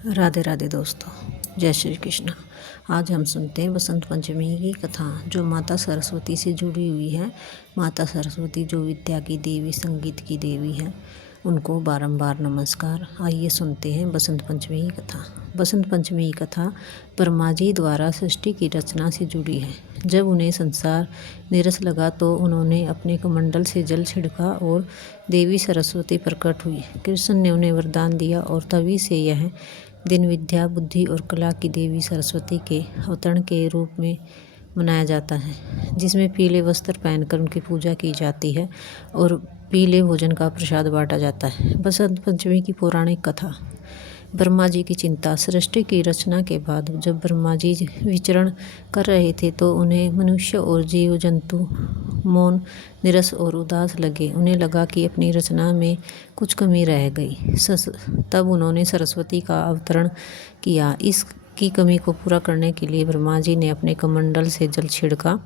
राधे राधे दोस्तों, जय श्री कृष्ण। आज हम सुनते हैं बसंत पंचमी की कथा जो माता सरस्वती से जुड़ी हुई है। माता सरस्वती जो विद्या की देवी, संगीत की देवी है, उनको बारंबार नमस्कार। आइए सुनते हैं बसंत पंचमी की कथा। बसंत पंचमी की कथा ब्रह्मा जी द्वारा सृष्टि की रचना से जुड़ी है। जब उन्हें संसार नीरस लगा तो उन्होंने अपने कमंडल से जल छिड़का और देवी सरस्वती प्रकट हुई। कृष्ण ने उन्हें वरदान दिया और तभी से यह दिन विद्या, बुद्धि और कला की देवी सरस्वती के अवतरण के रूप में मनाया जाता है, जिसमें पीले वस्त्र पहनकर उनकी पूजा की जाती है और पीले भोजन का प्रसाद बांटा जाता है। बसंत पंचमी की पौराणिक कथा। ब्रह्मा जी की चिंता। सृष्टि की रचना के बाद जब ब्रह्मा जी विचरण कर रहे थे तो उन्हें मनुष्य और जीव जंतु मौन, निरस और उदास लगे। उन्हें लगा कि अपनी रचना में कुछ कमी रह गई। तब उन्होंने सरस्वती का अवतरण किया। इसकी कमी को पूरा करने के लिए ब्रह्मा जी ने अपने कमंडल से जल छिड़का,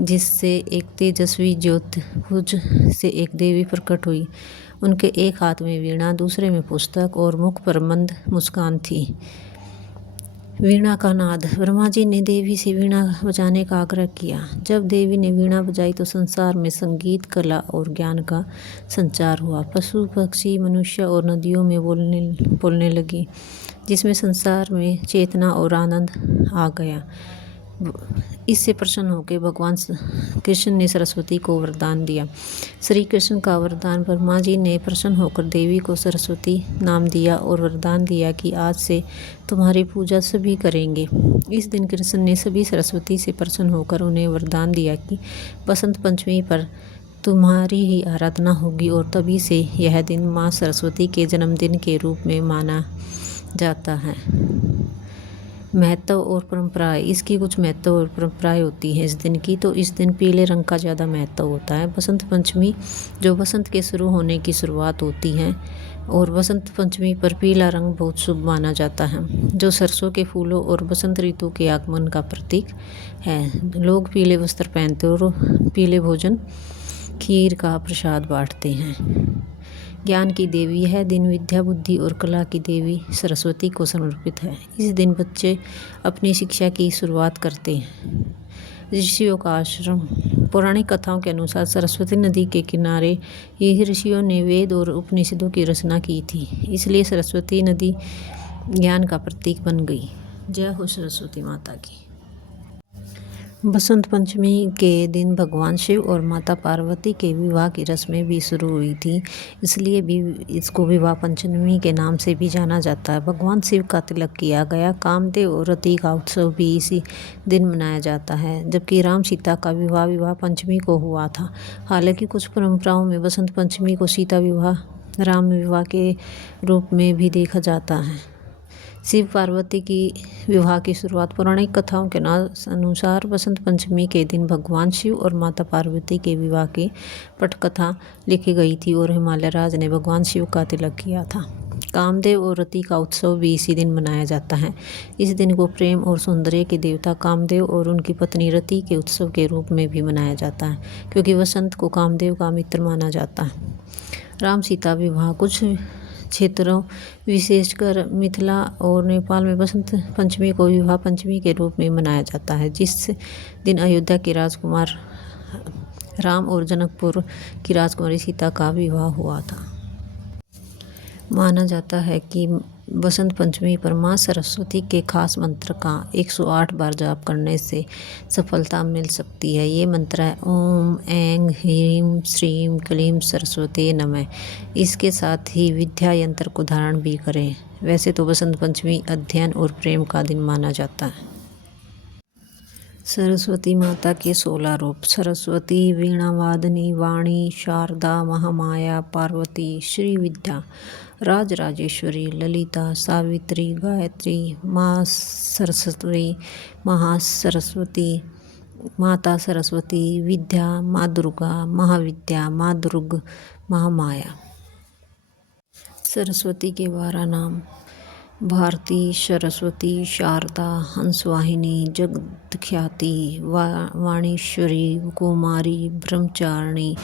जिससे एक तेजस्वी ज्योतिपुंज से एक देवी प्रकट हुई। उनके एक हाथ में वीणा, दूसरे में पुस्तक और मुख पर मंद मुस्कान थी। वीणा का नाद। ब्रह्मा जी ने देवी से वीणा बजाने का आग्रह किया। जब देवी ने वीणा बजाई तो संसार में संगीत, कला और ज्ञान का संचार हुआ। पशु, पक्षी, मनुष्य और नदियों में बोलने लगी, जिसमें संसार में चेतना और आनंद आ गया। इससे प्रसन्न होकर भगवान कृष्ण ने सरस्वती को वरदान दिया। श्री कृष्ण का वरदान। ब्रह्मा जी ने प्रसन्न होकर देवी को सरस्वती नाम दिया और वरदान दिया कि आज से तुम्हारी पूजा सभी करेंगे। इस दिन कृष्ण ने सभी सरस्वती से प्रसन्न होकर उन्हें वरदान दिया कि बसंत पंचमी पर तुम्हारी ही आराधना होगी और तभी से यह दिन माँ सरस्वती के जन्मदिन के रूप में माना जाता है। महत्व और परंपराएं। इसकी कुछ महत्व और परंपराएं होती हैं इस दिन की। तो इस दिन पीले रंग का ज़्यादा महत्व होता है। बसंत पंचमी जो बसंत के शुरू होने की शुरुआत होती है और बसंत पंचमी पर पीला रंग बहुत शुभ माना जाता है, जो सरसों के फूलों और बसंत ऋतु के आगमन का प्रतीक है। लोग पीले वस्त्र पहनते और पीले भोजन, खीर का प्रसाद बांटते हैं। ज्ञान की देवी। यह दिन विद्या, बुद्धि और कला की देवी सरस्वती को समर्पित है। इस दिन बच्चे अपनी शिक्षा की शुरुआत करते हैं। ऋषियों का आश्रम। पौराणिक कथाओं के अनुसार सरस्वती नदी के किनारे ही ऋषियों ने वेद और उपनिषदों की रचना की थी, इसलिए सरस्वती नदी ज्ञान का प्रतीक बन गई। जय हो सरस्वती माता की। बसंत पंचमी के दिन भगवान शिव और माता पार्वती के विवाह की रस्में भी शुरू हुई थी, इसलिए भी इसको विवाह पंचमी के नाम से भी जाना जाता है। भगवान शिव का तिलक किया गया। कामदेव और रति का उत्सव भी इसी दिन मनाया जाता है, जबकि राम सीता का विवाह पंचमी को हुआ था। हालांकि कुछ परंपराओं में बसंत पंचमी को सीता विवाह, राम विवाह के रूप में भी देखा जाता है। शिव पार्वती की विवाह की शुरुआत। पौराणिक कथाओं के अनुसार बसंत पंचमी के दिन भगवान शिव और माता पार्वती के विवाह की पटकथा लिखी गई थी और हिमालय राज ने भगवान शिव का तिलक किया था। कामदेव और रति का उत्सव भी इसी दिन मनाया जाता है। इस दिन को प्रेम और सौंदर्य के देवता कामदेव और उनकी पत्नी रति के उत्सव के रूप में भी मनाया जाता है, क्योंकि वसंत को कामदेव का मित्र माना जाता है। राम सीता विवाह। कुछ क्षेत्रों, विशेषकर मिथिला और नेपाल में बसंत पंचमी को विवाह पंचमी के रूप में मनाया जाता है, जिस दिन अयोध्या के राजकुमार राम और जनकपुर की राजकुमारी सीता का विवाह हुआ था। माना जाता है कि बसंत पंचमी पर माँ सरस्वती के खास मंत्र का 108 बार जाप करने से सफलता मिल सकती है। ये मंत्र है ओम ऐं ह्रीं श्रीं क्लीं सरस्वती नमः। इसके साथ ही विद्या यंत्र को धारण भी करें। वैसे तो बसंत पंचमी अध्ययन और प्रेम का दिन माना जाता है। सरस्वती माता के 16 रूप। सरस्वती वीणावादनी, वाणी, शारदा, महामाया, पार्वती, श्री विद्या, राजराजेश्वरी, ललिता, सावित्री, गायत्री, माँ सरस्वती, महासरस्वती, माता सरस्वती, विद्या, माँ दुर्गा, महाविद्या, माँ दुर्ग, महामाया। सरस्वती के 12 नाम। भारती, सरस्वती, शारदा, हंसवाहिनी, जगदख्याति, वाणीश्वरी, कुमारी, ब्रह्मचारिणी,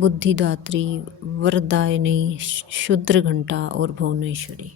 बुद्धिदात्री, वरदायिनी, क्षुद्रघंटा और भुवनेश्वरी।